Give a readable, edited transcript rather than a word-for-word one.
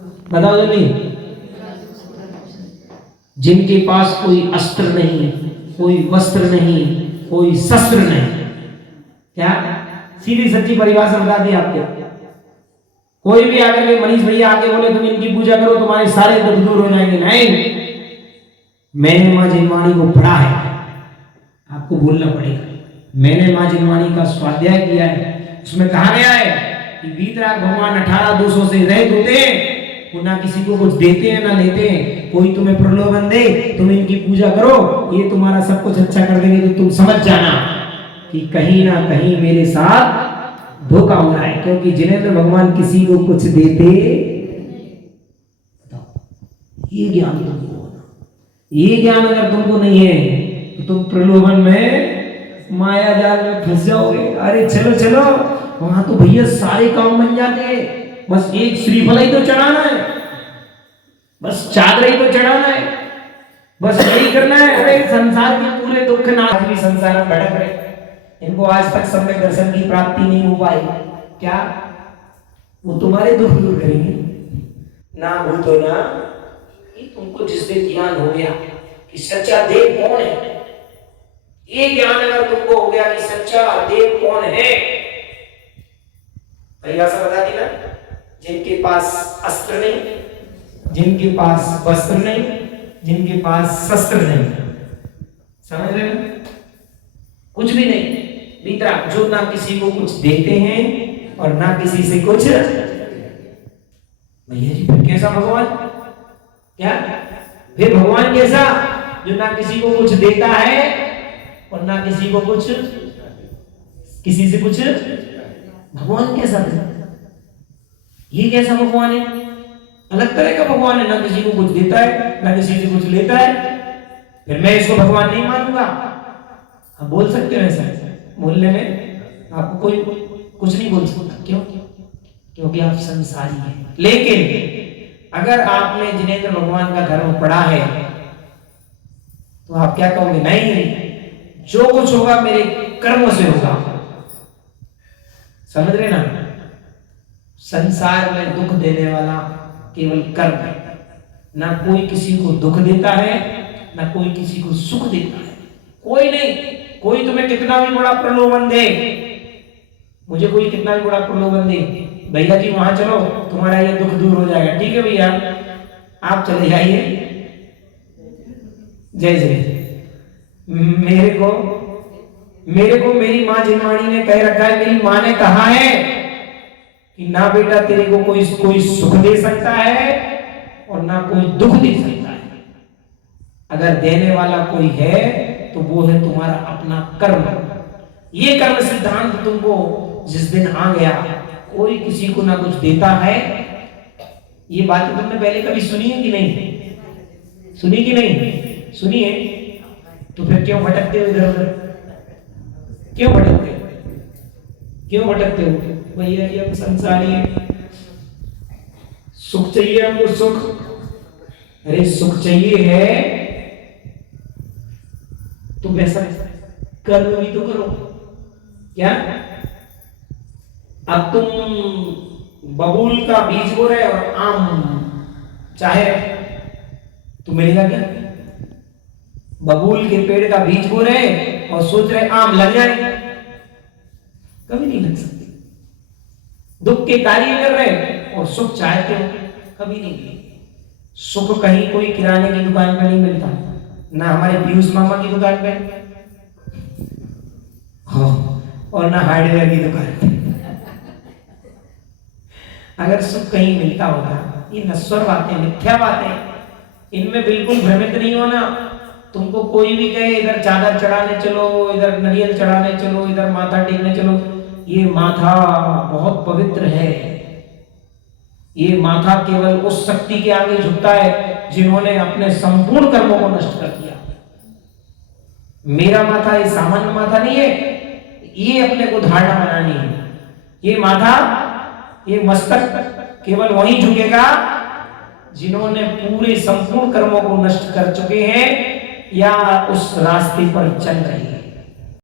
बताओ जल्दी। जिनके पास कोई अस्त्र नहीं, कोई वस्त्र नहीं, कोई शस्त्र नहीं। क्या सीधी सच्ची परिभाषा बता दी आपको। कोई भी आकर के मनीष भैया आके बोले तुम इनकी पूजा करो तुम्हारे सारे दुख दूर हो जाएंगे, नहीं। मैंने मां जिनवाणी को पढ़ा है, आपको बोलना पड़ेगा। मैंने मां जिनवाणी का स्वाध्याय किया है, उसमें कहा गया है कि वीतराग भगवान 18 दोषों से रहित होते हैं, वो ना किसी को कुछ देते हैं ना लेते हैं। कोई तुम्हें प्रलोभन दे तुम इनकी पूजा करो, ये तुम्हारा सब कुछ अच्छा कर देंगे, तो तुम समझ जाना कि कहीं ना कहीं मेरे साथ धोखा हो रहा है। क्योंकि जिनेंद्र भगवान किसी को कुछ देते, ये ज्ञान तुमको होना। ये ज्ञान अगर तुमको नहीं है तो तुम प्रलोभन में, माया जाल में फंस जाओगे। अरे चलो चलो, वहां तो भैया सारे काम बन जाते हैं, बस एक श्रीफल ही तो चढ़ाना है, बस चादर ही तो चढ़ाना है, बस यही करना है। अरे संसार के पूरे दुख नाथ भी संसार में भटक रहे, इनको आज तक सम्यक दर्शन की प्राप्ति नहीं हो पाई। क्या वो तुम्हारे दुख दूर करेंगे? ना भूतो ना, ये तुमको जिस दिन ज्ञान हो गया कि सच्चा देव कौन है, ये ज्ञान अगर तुमको हो गया कि सच्चा देव कौन है, परिभाषा बता दी ना। जिनके पास अस्त्र नहीं, जिनके पास वस्त्र नहीं, जिनके पास शस्त्र नहीं, समझ रहे हो? कुछ भी नहीं, भीतरा जो ना किसी को कुछ देते हैं और ना किसी से कुछ। भैया जी फिर कैसा भगवान? क्या फिर भगवान कैसा? जो ना किसी को कुछ देता है और ना किसी को कुछ, किसी से कुछ। भगवान कैसा है? ये कैसा भगवान है? अलग तरह का भगवान है, ना किसी को कुछ देता है ना किसी से कुछ लेता है। फिर मैं इसको भगवान नहीं मानूंगा? आप बोल सकते हो ऐसा? बोलने में आपको कोई कुछ नहीं बोल सकता। क्यों? क्योंकि आप संसारी हैं। लेकिन अगर आपने जिनेंद्र भगवान का धर्म पढ़ा है तो आप क्या कहोगे? नहीं, जो कुछ होगा मेरे कर्म से होगा। समझ रहे ना? संसार में दुख देने वाला केवल कर्म है। ना कोई किसी को दुख देता है, ना कोई किसी को सुख देता है। कोई नहीं। कोई तुम्हें कितना भी बड़ा प्रलोभन दे, मुझे कोई कितना भी बड़ा प्रलोभन दे, भैया जी वहां चलो तुम्हारा ये दुख दूर हो जाएगा, ठीक है भैया आप चले जाइए, जय जय। मेरे को मेरी मां जिनवाणी ने कह रखा है, मेरी मां ने कहा है कि ना बेटा तेरे को कोई सुख दे सकता है और ना कोई दुख दे सकता है। अगर देने वाला कोई है तो वो है तुम्हारा अपना कर्म। ये कर्म सिद्धांत तुमको जिस दिन आ गया, कोई किसी को ना कुछ देता है। ये बात तुमने पहले कभी सुनी है कि नहीं? सुनी कि नहीं? सुनी है? तो फिर क्यों भटकते हो इधर उधर? क्यों भटकते हो? क्यों भटकते हो? भैया ये हम संसारी हैं, सुख चाहिए हमको, सुख। अरे सुख चाहिए है तो वैसा कर्म भी तो करो। क्या अब तुम बबूल का बीज बो रहे और आम चाहे रहे तो मिलेगा क्या? बबूल के पेड़ का बीज बो रहे और सोच रहे आम लग जाए, कभी नहीं लग सकते। दुख के कार्य कर रहे और सुख चाहते हो, कभी नहीं मिलेगी। सुख कहीं कोई किराने की दुकान पर नहीं मिलता, ना हमारे पीयूष मामा की दुकान पे, और ना हार्डवेयर की दुकान पे। अगर सुख कहीं मिलता होगा, ये नश्वर बातें, मिथ्या बातें, इनमें बिल्कुल भ्रमित नहीं होना। तुमको कोई भी कहे इधर चादर चढ़ाने चलो, इधर नारियल चढ़ाने चलो, इधर माथा टेकने चलो, ये माथा बहुत पवित्र है। ये माथा केवल उस शक्ति के आगे झुकता है जिन्होंने अपने संपूर्ण कर्मों को नष्ट कर दिया। मेरा माथा ये सामान्य माथा नहीं है, ये अपने को धारणा बनानी है। ये माथा, ये मस्तक केवल वहीं झुकेगा जिन्होंने पूरे संपूर्ण कर्मों को नष्ट कर चुके हैं या उस रास्ते पर चल रहे हैं।